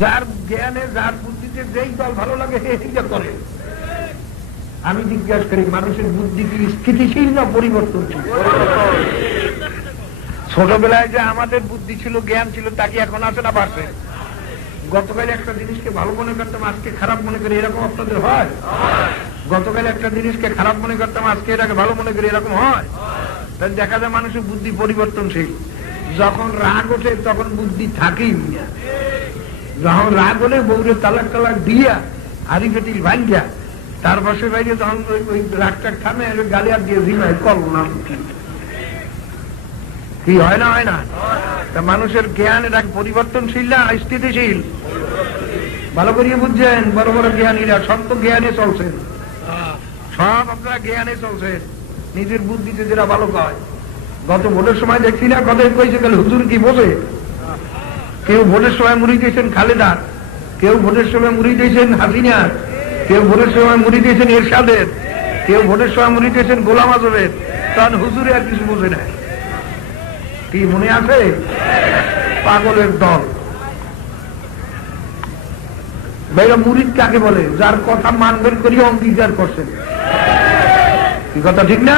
যার জ্ঞানে যার বুদ্ধিতে যেই দল ভালো লাগে সেইটা করে। আমি জিজ্ঞাসা করি, মানুষের বুদ্ধি কি স্থিতিশীল না পরিবর্তনশীল? ছোটবেলায় যে আমাদের বুদ্ধি ছিল, জ্ঞান ছিল, তা কি এখন আছে না বাড়ছে? গতকাল একটা জিনিসকে ভালো মনে করতাম, আজকে খারাপ মনে করি, এরকম আপনাদের হয়? গতকাল একটা জিনিসকে খারাপ মনে করতাম, আজকে এটাকে ভালো মনে করি, এরকম হয়? তাই দেখা যায় মানুষের বুদ্ধি পরিবর্তনশীল। যখন রাগ ওঠে তখন বুদ্ধি থাকেই না। যখন রাগ হলে বউরে তালাক তালাক দিয়া হাড়ি ফেটিল ভাঙ্গিয়া তার পাশে বাইরে তখন ওই রাগটা থামে, গালি আর দিয়ে ঝিমায় করলাম কি হয় না? হয় না? তা মানুষের জ্ঞান এটা পরিবর্তনশীল না স্থিতিশীল? ভালো করিয়ে বুঝছেন? বড় বড় জ্ঞানীরা সব তো জ্ঞানে চলছেন, সব আপনারা জ্ঞানে চলছেন, নিজের বুদ্ধিতে যেটা ভালো কয়। গত ভোটের সময় দেখছি না কত কইছে গেল হুজুর কি বোঝে? কেউ ভোটের সময় মুড়ি দিয়েছেন খালেদা, কেউ ভোটের সময় মুড়ি দিয়েছেন হাসিনার, কেউ ভোটের সময় মুড়ি দিয়েছেন এরশাদের, কেউ ভোটের সময় মুড়ি দিয়েছেন গোলাম আজমের। তখন হুজুরে আর কিছু বোঝে না। কি মনে আছে? পাগলের দল। ভাইরা মুরিদ কাকে বলে? যার কথা মানবেন করিয়া অঙ্গীকার করছেন। কি কথা ঠিক না?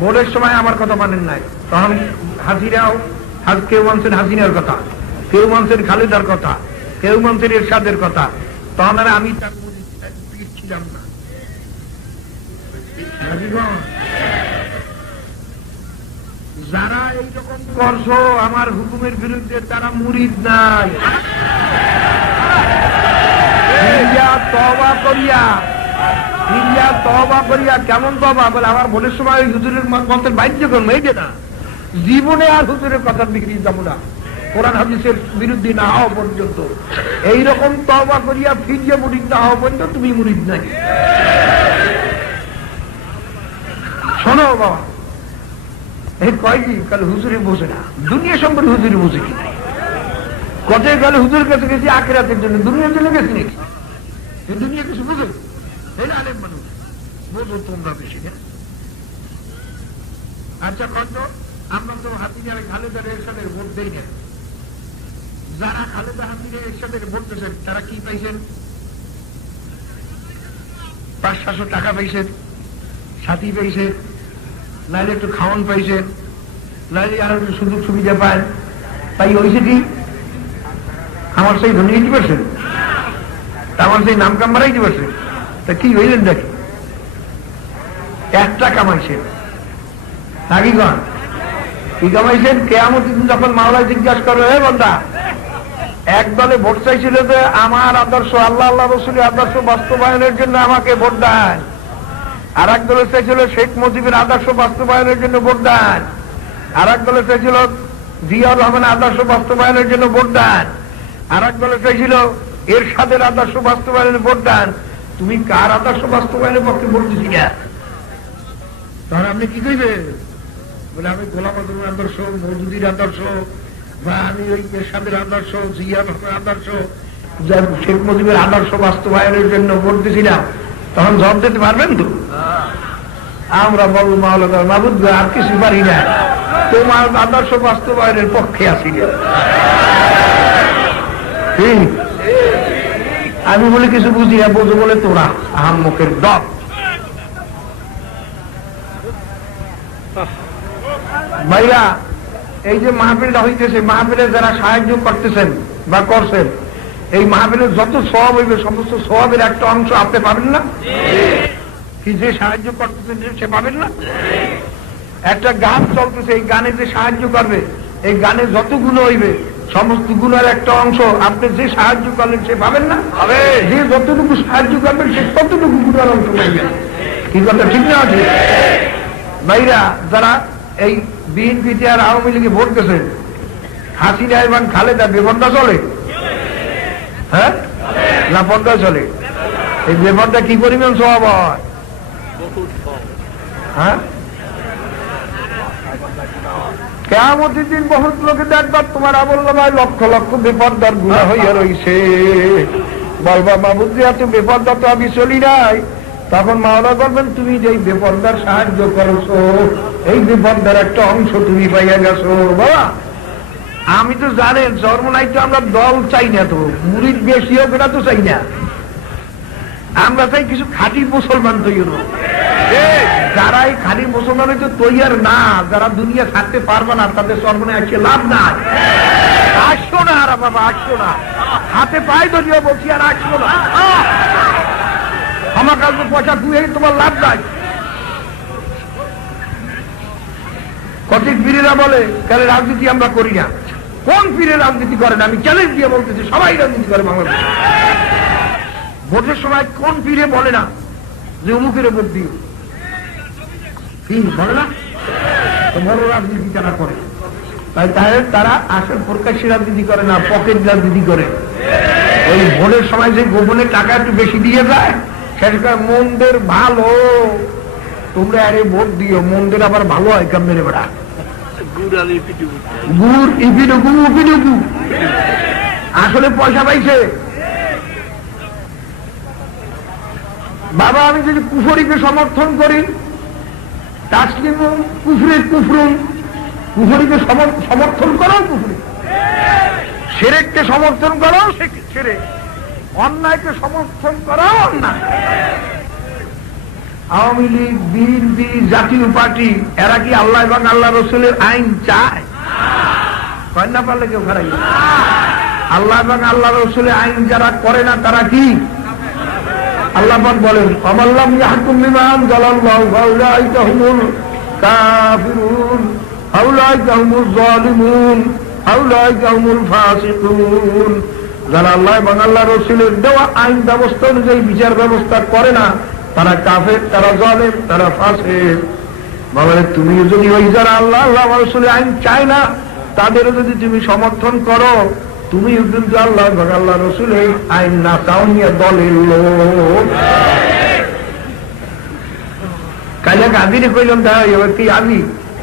ভোটের সময় আমার কথা মানেন নাই, তখন হাসিনাও, কেউ মানছেন হাসিনার কথা, কেউ মানছেন খালেদার কথা, কেউ মানছেন এরশাদের কথা, তখন আর আমি তার ছিলাম না। যারা এইরকম করছো আমার হুকুমের বিরুদ্ধে, তারা মুরিদ নাই। তওবা করিয়া, কেমন তওবা? বলে আমার ভোটের সময় হুজুরের মতের বাধ্য করবো, এই যে না, জীবনে আর হুজুরের কথার বিক্রি যাবো না, কোরআন হাদিসের বিরুদ্ধে না হওয়া পর্যন্ত। এইরকম তওবা করিয়া ফিরিয়ে মুরিদ না হওয়া পর্যন্ত তুমি মুরিদ নাই। শোনো বাবা, এই কয় কি কাল হুজুরে বোঝে না, দুনিয়া সম্পর্কে হুজুরে বোঝে কি? কথায় গেলে হুজুরের কাছে গেছি আখিরাতের জন্য, দুনিয়ার জন্য গেছি নাকি? দুনিয়া কিছু বোঝো? এই আলেম মানুষ বোঝো তোমরা বেশি না। আচ্ছা খন্ড, আমরা তো হাসিনার খালেদার এরশাদের ভোট দেই না। যারা খালেদা হাসিনার এরশাদের ভোট দিয়েছেন তারা কি পাইছেন? 500-700 টাকা পাইছেন, সাথী পাইছেন, নাইলে একটু খাওয়ান পাইছেন, নাইলে আরো একটু সুযোগ সুবিধা পায়। তাই হয়েছে কি? আমার সেই ধনী 80%, আমার সেই নাম কাম বাড়াইতে পারছে। তা কি হইলেন দেখি? একটা কামাইছেন নাকি গণ? কি কামাইছেন? কেয়ামত দিন যখন মাওলায় জিজ্ঞাসা করবে, হে বান্দা, এক দলে ভোট চাইছিল যে আমার আদর্শ, আল্লাহ আল্লাহ রসুলের আদর্শ বাস্তবায়নের জন্য আমাকে ভোট দেন। আর এক দলে চাইছিল শেখ মুজিবের আদর্শ বাস্তবায়নের জন্য ভোট দেন। আর এক দলে চাইছিল জিয়াউর রহমানের আদর্শ বাস্তবায়নের জন্য ভোট দেন। আর এক দলে চাইছিল এরশাদের আদর্শ বাস্তবায়নের ভোট দেন। তুমি কার আদর্শ বাস্তবায়নের পক্ষে ভোট দিচ্ছি না? তখন আপনি কি কইবেন? বলে আমি গোলাম আজমের আদর্শ, মওদুদির আদর্শ, বা আমি ওই এরশাদের আদর্শ, জিয়াউর রহমানের আদর্শ, শেখ মুজিবের আদর্শ বাস্তবায়নের জন্য ভোট দিছিলাম। তখন জবাব দিতে পারবেন তো? আমরা বলবো মাওলানা মাহবুব আর কিছু পারি না, তোমার আদর্শ বাস্তবায়নের পক্ষে আসি না। আমি বলে কিছু বুঝি না, বোঝো বলে তোরা আহাম্মকের দল। ভাইরা, এই যে মাহফিলটা হইতেছে, মাহফিলে যারা সাহায্য করতেছেন বা করছেন, এই মাহফিলের যত সওয়াব হইবে সমস্ত সওয়াবের একটা অংশ আপনি পাবেন না? কি যে সাহায্য করতেছেন সে পাবেন না? একটা গান চলতেছে, এই গানে যে সাহায্য করবে, এই গানে যত গুণ হইবে সমস্ত গুণের একটা অংশ আপনি যে সাহায্য করলেন সে পাবেন না? যে যতটুকু সাহায্য করবেন সে ততটুকু গুণের অংশ পাইবেন। কি কথা ঠিক না? আছে ভাইরা, যারা এই বিএনপিতে আর আওয়ামী লীগে ভোট দিয়েছেন, হাসিনা এবং খালেদা বেপর্দা চলে? হ্যাঁ না পর্দা চলে? এই বেপর্দা কি পরিমাণ স্বভাব হয়? হ্যাঁ, কিয়ামতের দিন বহুত লোকে দেখবার তোমার আমলনামায় লক্ষ লক্ষ বেপর্দার গুনাহ হইয়া রইছে। বলবা মাহবুব জি, এত বেপর্দা তো আমি চলি নাই। তখন মাওলা বলবেন, তুমি যে বেপর্দার সাহায্য করছো, এই বেপর্দার একটা অংশ তুমি পাইয়া গেছো। বাবা, আমি তো জানেন চরমনাই তো আমরা দল চাই না, তো মুরিদ বেশি হোক এটা তো চাই না, আমরা চাই কিছু খাঁটি মুসলমান তৈরি হোক। যারা এই খাঁটি মুসলমান হয়তো তৈয়ার না, যারা দুনিয়া থাকতে পারবে না, তাদের চরমনায় আসছে লাভ নাই। আসছো না আর বাবা, আসছো না, হাতে পায়ে ধরিয়ে বলছি আর আসছো না। আমার কাছে পয়সা দুয়ে তোমার লাভ নাই। কতক পীরেরা বলে তাহলে রাজনীতি আমরা করি না। কোন পীরে রাজনীতি করেন? আমি চ্যালেঞ্জ দিয়ে বলতেছি সবাই রাজনীতি করে বাংলাদেশে। ভোটের সময় কোন পীরে বলে না যে অমুকের ভোট দিও? পীর বলে না? তো বড় রাজনীতি তারা করে। তাই তারা আসল প্রকাশ্যে রাজনীতি করে না, পকেট রাজনীতি করে। ওই ভোটের সময় যে গোপনে টাকা একটু বেশি দিয়ে যায়, সেটা মন্দের ভালো, তোমরা আরে ভোট দিও, মন্দের আবার ভালো হয় কাম মেরে বেড়া গুড় ইপিডুকু উপিডুকু, আসলে পয়সা পাইছে। বাবা আমি যদি কুফরিকে সমর্থন করি, তাসলিম কুফরে কুফরুন, কুফরিকে সমর্থন করো কুফরি, শিরককে সমর্থন করো শিরক, অন্যায়কে সমর্থন করো অন্যায়। আওয়ামী লীগ, বিএনপি, জাতীয় পার্টি এরা কি আল্লাহ এবং আল্লাহ রসুলের আইন চায়? কয় না পারলে কেউ খারাই। আল্লাহ এবং আল্লাহ রসুলের আইন যারা করে না তারা কি? আল্লাহ পাক বলেন আমাল্লাম ইয়াহকুম বিমা আনজালাল্লাহু ফাউলাইকা হুমুল কাফিরুন ফাউলাইকা হুমুজ জালিমুন ফাউলাইকা হুমুল ফাসিকুন। যারা আল্লাহ এবং আল্লাহ রসুলের দেওয়া আইন ব্যবস্থা অনুযায়ী বিচার ব্যবস্থা করে না তারা কাফের, তারা জালেম, তারা ফাসিক। বাবা তুমি যদি ওই যারা আল্লাহ আল্লাহ রসুলের আইন চায় না তাদেরও যদি তুমি সমর্থন করো, তুমি কিন্তু আল্লাহ এবং আল্লাহ রসুলের আইন না চাও নিয়ে দলের লোক। কাজে গাদিরে কইলাম তাই এবার কি আজি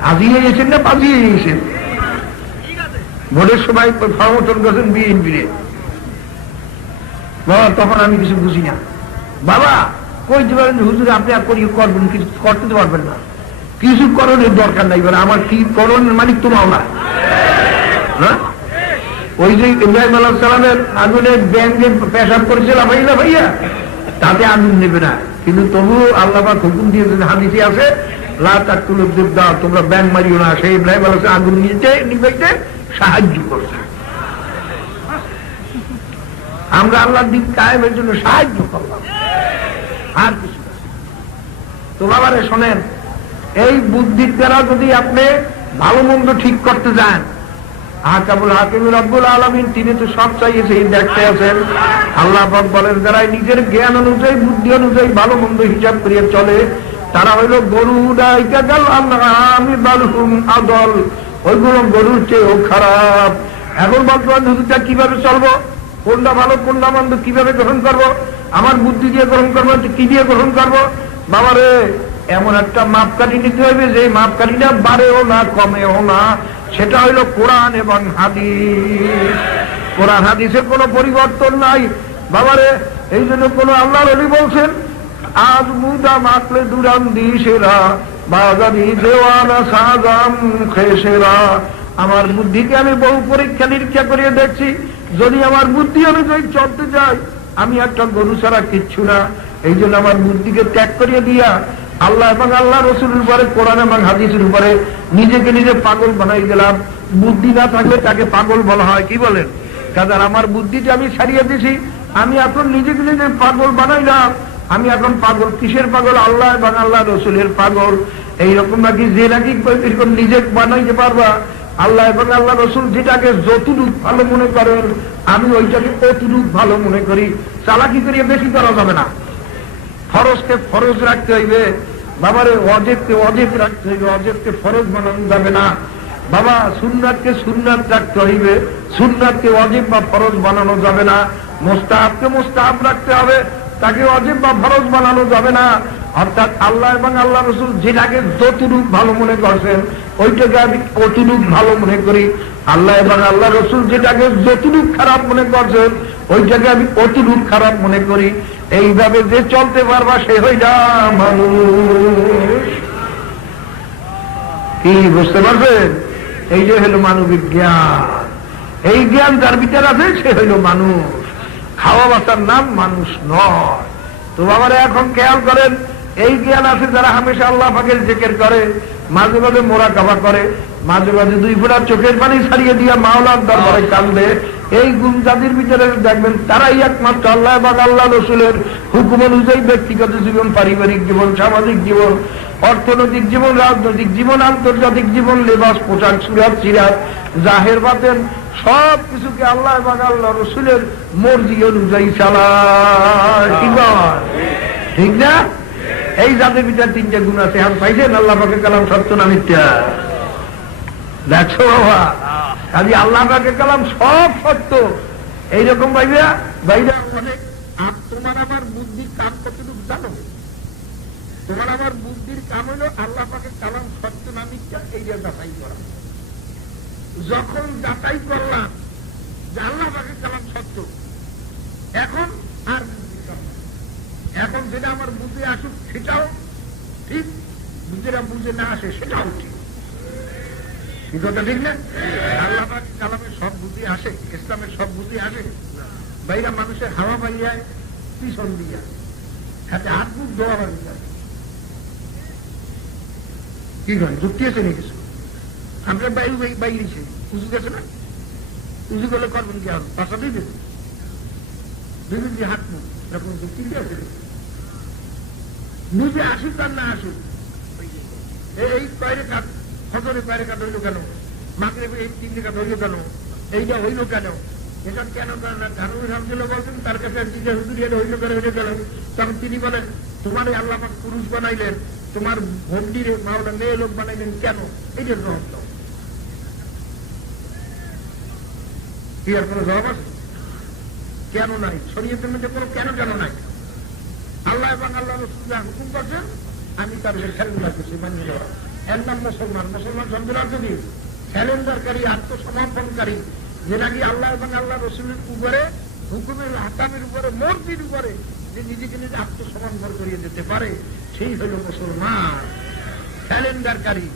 আজিয়ে গেছেন না পাজিয়ে গেছেন? ভোটের সময় সমর্থন করছেন বিএনপিরে। বাবা তখন আমি কিছু বুঝি না। বাবা কইতে পারেন হুজুর আপনি আর করি করবেন, কিছু করতে পারবেন না, কিছু করণের দরকার নাই। বলে আমার কি করণের মালিক তো মাওলা। হ্যাঁ ওই যে ইব্রাহিম আলাইহিস সালামের আগুনে ব্যাংকে পেশাব করেছিলাম ভাইয়া, তাতে আগুন নেবে না, কিন্তু তবু আল্লাহ পাক হুকুম দিয়েছেন, হাদিসে আছে লা তাকতুলুদ দিবদা, তোমরা ব্যাং মারিও না। সেই ইব্রাহিম আলাইহিস আগুন নিতে সাহায্য করছে। আমরা আল্লাহর দিন কায়েমের জন্য সাহায্য করলাম, আর কিছু। তো বাবারে শোনেন, এই বুদ্ধির দ্বারা যদি আপনি ভালো মন্দ ঠিক করতে যান, আহকামুল হাকিম রব্বুল আলামিন তিনি তো সব চাইছে দেখতে আছেন। আল্লাহ পাক বলেন যারা নিজের জ্ঞান অনুযায়ী বুদ্ধি অনুযায়ী ভালো মন্দ হিসাব করিয়ে চলে তারা হইল গরু, আমি বালহুম আদল, ওইগুলো গরুর চেয়েও খারাপ। এখন বর্তমান হুজুরটা কিভাবে চলবো, কোনটা ভালো কোনটা মন্দ কিভাবে গ্রহণ করবো, আমার বুদ্ধি দিয়ে গ্রহণ করবো কি দিয়ে গ্রহণ করবো? বাবারে এমন একটা মাপকাঠি নিতে হবে যে মাপকাঠিটা বাড়েও না কমেও না, সেটা হইল কোরআন এবং হাদিস। কোরআন হাদিসের কোনো পরিবর্তন নাই বাবারে। এই জন্য কোন আল্লাহর ওলি বলছেন আজ মুদা মাকলে দুরান দিশেরা বাজানি দেওয়ানা সাজাম খেসেরা। আমার বুদ্ধিকে আমি বহু পরীক্ষা নিরীক্ষা করিয়ে দেখছি, যদি আমার বুদ্ধি অনুযায়ী চলতে যাই আমি একটা গরু ছাড়া কিচ্ছু না। এই জন্য আমার বুদ্ধিকে ত্যাগ করিয়ে দিয়া আল্লাহ এবং আল্লাহ রসুলের উপরে কোরআন এবং হাদিসের উপরে নিজেকে নিজে পাগল বানাই গেলাম। বুদ্ধি না থাকলে তাকে পাগল বলা হয়, কি বলেন? কারণ আমার বুদ্ধিটা আমি ছাড়িয়ে দিছি, আমি এখন নিজেকে নিজে পাগল বানাইলাম। আমি এখন পাগল, কিসের পাগল? আল্লাহ এবং আল্লাহ রসুলের পাগল। এইরকম নাকি যে নাকি এরকম নিজে বানাইতে পারবা, আল্লাহ এবং আল্লাহ রসুল যেটাকে যতটুক ভালো মনে করেন আমি ওইটাকে ততটুক ভালো মনে করি। চালাকি করিয়ে বেশি করা যাবে না। ফরজকে ফরজ রাখতে হইবে বাবারে, অজেবকে অজেব রাখতে হইবে, অজেবকে ফরজ বানানো যাবে না বাবা। সুন্নাতকে সুন্নাত রাখতে হইবে, সুন্নাতকে অজেব বা ফরজ বানানো যাবে না। মুস্তাহাবকে মুস্তাহাব রাখতে হবে, তাকে অজেব বা ফরজ বানানো যাবে না। অর্থাৎ আল্লাহ এবং আল্লাহ রসুল যেটাকে যতটুক ভালো মনে করছেন ওইটাকে আমি অতটুক ভালো মনে করি। আল্লাহ এবং আল্লাহ রসুল যেটাকে যতটুক খারাপ মনে করছেন ওইটাকে আমি অতটুক খারাপ মনে করি। এইভাবে যে চলতে পারবা সে হইলা মানুষ। কি বুঝতে পারছেন? এই যে হলো মানবিক জ্ঞান। এই জ্ঞান যার ভিতরে আছে সে হইল মানুষ, খাওয়া বাচ্চার নাম মানুষ নয়। তো বাবারা এখন খেয়াল করেন, এই জ্ঞান আছে যারা হামেশা আল্লাহ পাকের জিকির করে, মাঝে মাঝে মোরাকাবা করে, মাঝে মাঝে দুই ফোঁটা চোখের পানি ছাড়িয়ে দিয়া মাওলার দরবারে কান্দে, এই গুণ যাদের ভিতরে দেখবেন তারাই একমাত্র আল্লাহ এবং আল্লাহ রসুলের হুকুম অনুযায়ী ব্যক্তিগত জীবন, পারিবারিক জীবন, সামাজিক জীবন, অর্থনৈতিক জীবন, রাজনৈতিক জীবন, আন্তর্জাতিক জীবন, লেবাস, পোশাক, সুরাত, সিরাত, জাহের বাতেন সব কিছুকে আল্লাহ এবং আল্লাহ রসুলের মর্জি অনুযায়ী চালায়। ঠিক না? এই যাদের ভিতরে তিনটে গুণ আছে, এখন পাইছেন আল্লাহ পাকের কালাম সত্য না মিথ্যা? দেখছো বাবা, কাজে আল্লাহ পাকের কালাম সব সত্য। এইরকম ভাইবা ভাইরা অনেক তোমার আমার বুদ্ধির কাম কতটুকু জানো? তোমার আমার বুদ্ধির কাম হলো আল্লাহ পাকের কালাম সত্য না মিথ্যা এইটা যাচাই করা। যখন যাচাই করলাম যে আল্লাহ পাকের কালাম সত্য, এখন আর এখন যেটা আমার বুঝে আসুক সেটাও ঠিক, যেটা বুঝে না আসে সেটাও ঠিক। কি কথা ঠিক না? আল্লাহ পাকের কালামের সব বুঝে আসে, ইসলামের সব বুঝে আসে। বাইরা মানুষের হাওয়া বাইয়ায় পিছন দিয়া হাতে হাত মুখ দেওয়া বাড়ি যায়। কি করেন? যুক্তি আছে নাকি কিছু? আমরা বাইরে বাইরেছে উঁচু গেছে না, উঁচু করলে করবেন কি? আর পাশা দিয়ে দেবে দুদিন দিয়ে হাত মুখ, এরকম যুক্তি আছে? নিজে আসুক আর না আসুক, এই বাইরে কাট, ফজরে বাইরে কাট হইল কেন, মাগরে এই 3 রেখাত হইল কেন, এইটা হইল কেন, এটা কেন ধানুর হামদুল্লাহ বলছেন তার কাছে হুজুর এটা হইল কেন, হইল কেন? তখন তিনি বলেন তোমার আল্লাহ পাক পুরুষ বানাইলেন, তোমার ভন্ডির মাওলা মেয়ে লোক বানাইলেন কেন? এইটার জবাব দাও। কি আর কোনো জবাব আছে? কেন নাই? শরীয়তের মধ্যে কোনো কেন কেন নাই। আল্লাহ এবং আল্লাহ রসুল হুকুম করছেন, আমি তার খেলাধুলা করছি, মানি নেওয়া। এর নাম মুসলমান। মুসলমান শব্দের অর্থ কি? চ্যালেঞ্জারকারী, আত্মসমর্পণকারী, যে নাকি আল্লাহ এবং আল্লাহ রসুলের উপরে, হুকুমের হাকামের উপরে, মর্জির উপরে যে নিজেকে নিজে আত্মসমর্পণ করিয়ে দিতে পারে, সেই হল মুসলমান। চ্যালেঞ্জারকারী।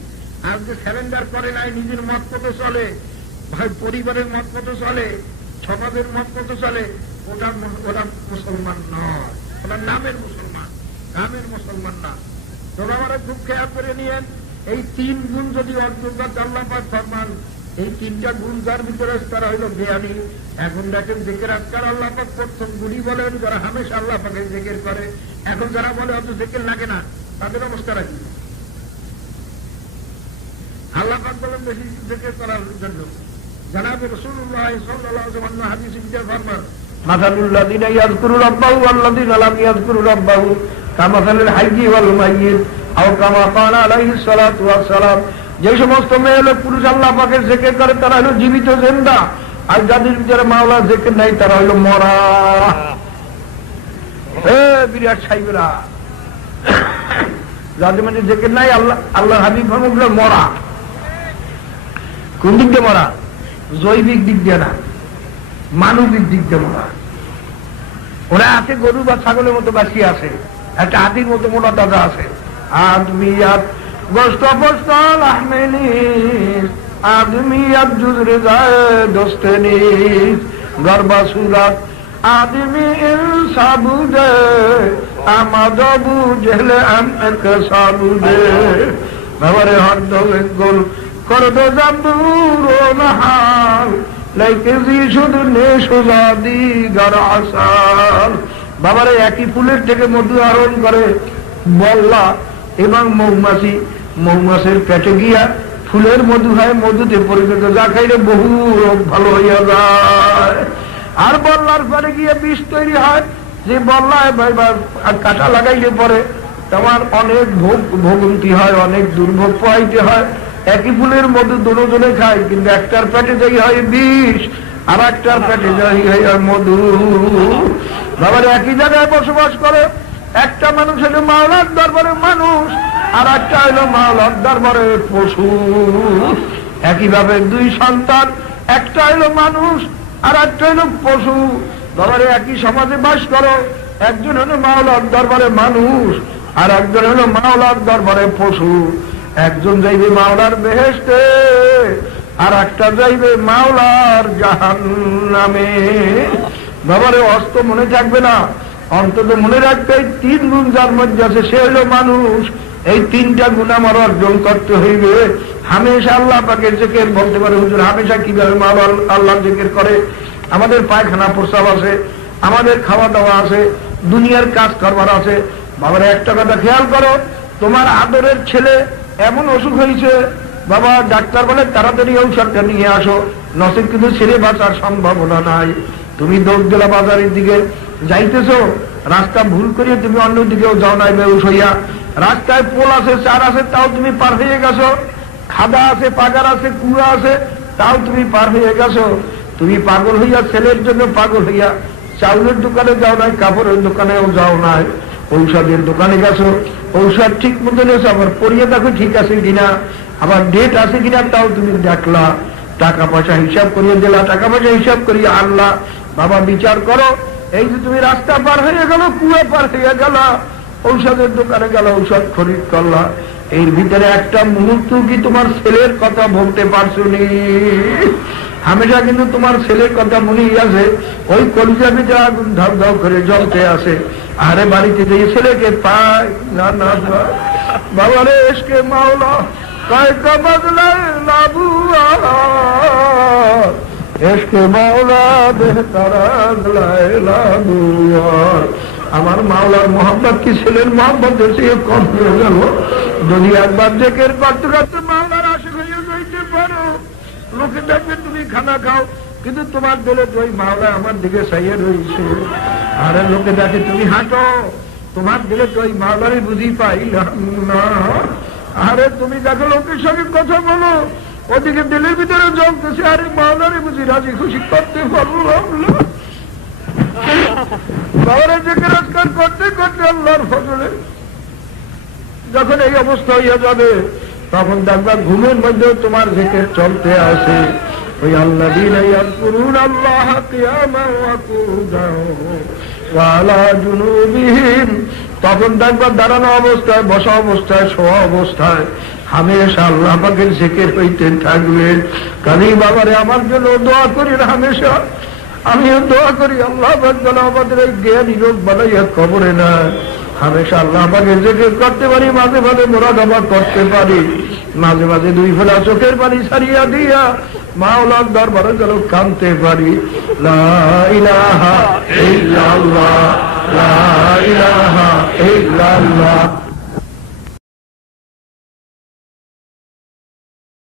আর যে চ্যালেঞ্জার করে নাই, নিজের মত মতো চলে, ভাই পরিবারের মত মতো চলে, সমাজের মত মতো চলে, ওটা মুসলমান নয়। ওনার নামের মুসলমান, নামের মুসলমান না। তোরা আমরা খুব খেয়াল করে নিয়েন, এই 3 গুণ যদি অর্জন করতে আল্লাহ পাক ফরমান, এই 3টা গুণ যার ভিতরে তারা হইল জ্ঞানী। এখন দেখেন জিকির আজকাল আল্লাহ পাক প্রথম গুণই বলেন যারা হামেশা আল্লাহ পাকে জিকির করে। এখন যারা বলে অত জিকির লাগে না, তাদের অবস্থা রাখি। আল্লাহ পাক বলেন বেশি জিকির করার জন্য। জানাবে রাসূলুল্লাহ সাল্লাল্লাহু আলাইহি ওয়াসাল্লাম হাদিসে বিচার ফরমান, মাসালুল্লাযিনা ইয়াযকুরু রাব্বাহু ওয়াল্লাযিনা লাম ইয়াযকুরু রাব্বাহু কামাসালিল হাইয়্যি ওয়াল মাইয়্যিত আও কামা ক্বালা আলাইহিস সালাতু ওয়াস সালাম। যে সমস্ত মেয়ে লোক পুরুষ আল্লাহ পাকের জিকির করে তারা হলো জীবিত জিন্দা, আর যাদের ভিতরে মাওলার জিকির নাই তারা হলো মরা। বিরাট সাইবেরা, যাদের মধ্যে জিকির নাই, আল্লাহ হাবিব হলো মরা। কোন দিক দিয়ে মরা? জৈবিক দিক দিয়ে না, মানবিক দিক দিয়ে মরা। ওরা আছে গরু বা ছাগলের মতো বাসি আছে, একটা হাতির মতো মোটা তাজা আছে। আদমিয়াত গোস্ত পোস্ত লাহমেনিস, আদমিয়াত জুজরে যায় দোস্তেনিস, গর্বা সুরাত আদমি ইনসাবুদে আমাদবু জেলে আমক সাবুদে। বাবারে হরদমে গোল করদো জাম্বুর নাহাল লাইকেজি শুধু নে সুজাদি গর আসাল। বাবারে একই ফুলের থেকে মধু আহরণ করে বল্লা এবং মৌমাছি, মৌমাছির পেটে গিয়া ফুলের মধু হয়, মধুতে পরিণত, যা খাইলে বহু রোগ ভালো হইয়া যায়। আর বল্লার পরে গিয়ে বিষ তৈরি হয়, যে বল্লায় কাঁটা লাগাইলে পরে তোমার অনেক ভোগান্তি হয়, অনেক দুর্ভোগ পাইতে হয়। একই ফুলের মধু দুজনে খায়, কিন্তু একটার পেটে যাই হয় বিষ, আর একটার পেটে যাই হয় মধু। বাবার একই জায়গায় বসবাস করে, একটা মানুষ হলো মাওলার দরবারে মানুষ, আর একটা হলো মাওলার দরবারে পশু। একইভাবে 2 সন্তান, একটা হলো মানুষ আর একটা হলো পশু। বাবারে একই সমাজে বাস করো, একজন হলো মাওলার দরবারে মানুষ আর একজন হলো মাওলার দরবারে পশু। একজন যাইবে মাওলার বেহেশতে আর একটা যাইবে মাওলার জাহান্নামে। বাবারে অস্ত মনে থাকবে না, অন্তত মনে রাখবে এই 3 গুণ যার মধ্যে আছে সে হলো মানুষ। এই 3টা গুণ আমার অর্জন করতে হইবে। হামেশা আল্লাহ পাকের জিকির বলতে পারে হুজুর হামেশা কিভাবে মাওলা আল্লাহর জিকির করে? আমাদের পায়খানা প্রস্রাব আছে, আমাদের খাওয়া দাওয়া আছে, দুনিয়ার কাজ করবার আছে। বাবার একটা কথা খেয়াল করো, তোমার আদরের ছেলে এমন অসুখ হয়েছে, বাবা ডাক্তার বলে তাড়াতাড়ি ঔষধটা নিয়ে আসো, নসিব কিন্তু ছেলে বাঁচার সম্ভাবনা নাই। তুমি দৌড় দিলা বাজারের দিকে যাইতেছো, রাস্তা ভুল করিয়ে তুমি অন্য দিকেও যাও নাই বেউস হইয়া। রাস্তায় পোল আছে, চার আছে, তাও তুমি পার হয়ে গেছো। খাদা আছে, পাগার আছে, কুয়া আছে, তাও তুমি পার হয়ে গেছো। তুমি পাগল হইয়া, ছেলের জন্য পাগল হইয়া চাউলের দোকানে যাও নাই, কাপড়ের দোকানেও যাও নাই, ঔষধের দোকানে গেছো, ঔষধ ঠিক মতো নেছো, আবার পড়িয়ে দেখো ঠিক আছে কিনা, আবার ডেট আছে কিনা তাও তুমি দেখলা, টাকা পয়সা হিসাব করিয়ে দিলা, টাকা পয়সা হিসাব করিয়ে আনলা। বাবা বিচার করো, এই যে তুমি রাস্তা পার হয়ে গেল, কুয়া পার হয়ে গেল, ঔষধের দোকানে গেল, ঔষধ খরিদ করলা, এর ভিতরে একটা মুহূর্ত কি তোমার ছেলের কথা বলতে পারছো নি? হামেশা কিন্তু তোমার ছেলের কথা মনেই আছে, ওই কলিজার ভিতরে আগুন ধাপ ধাপ করে জ্বলতে আছে। আরে বাড়িতে যে ছেলেকে পাই না না বাবা রে, এসকে মাওলা কয়েকটা বদলায় লাবুয়া, এসকে মাওলা বেহতারা বদলায় লাবুয়া। আমার মাওলার মোহাম্মদ কি ছেলের মোহাম্মদ এসে কম হয়ে গেল? যদি একবার দেখের করতে করতে মাওলার আশিক হয়ে যাইতে পারো, লোকে দেখবে তুমি খানা খাও, কিন্তু তোমার দিলে তো ওই মাওলা আমার দিকে চাইয়ে রয়েছে। আরে লোকে দেখে তুমি হাঁটো, তোমার দিলে তো ওই মাওলারই বুঝি পাইলাম না। আরে তুমি দেখো লোকের সঙ্গে কথা বলো, ওদিকে দিলের ভিতরে জ্বলতেছে, আরে মাওলারই বুঝি রাজি খুশি করতে পারলাম না। বাবারে জিকির আজকার করতে করতে আল্লাহর ফজলে যখন এই অবস্থা হইয়া যাবে, তখন দেখবা ঘুমের মধ্যেও তোমার জিকির চলতে আসে। ওই আল্লাযীনা ইয়াযকুরুনা আল্লাহ কিয়ামান ওয়া কুউদান ওয়া আলা জুনুবিহিম, তখন দেখবা দাঁড়ানো অবস্থায়, বসা অবস্থায়, শোয়া অবস্থায় হামেশা আল্লাহ পাকের জিকির হইতে থাকবেন। কাজেই বাবারে আমার জন্য দোয়া করি হামেশা, আমিও দোয়া করি আল্লাহ পাক যেন আমাদের এই জ্ঞানী লোক বানাইয়া কবরে না, হামেশা আল্লাহ পাকের জিকির করতে পারি, মাঝে মাঝে মুরাকাবা করতে পারি, মাঝে মাঝে 2 ফোঁটা চোখের পানি ছাড়িয়া দিয়া মাওলার দরবারে যেন কাঁদতে পারি। লা ইলাহা ইল্লাল্লাহ, লা ইলাহা ইল্লাল্লাহ।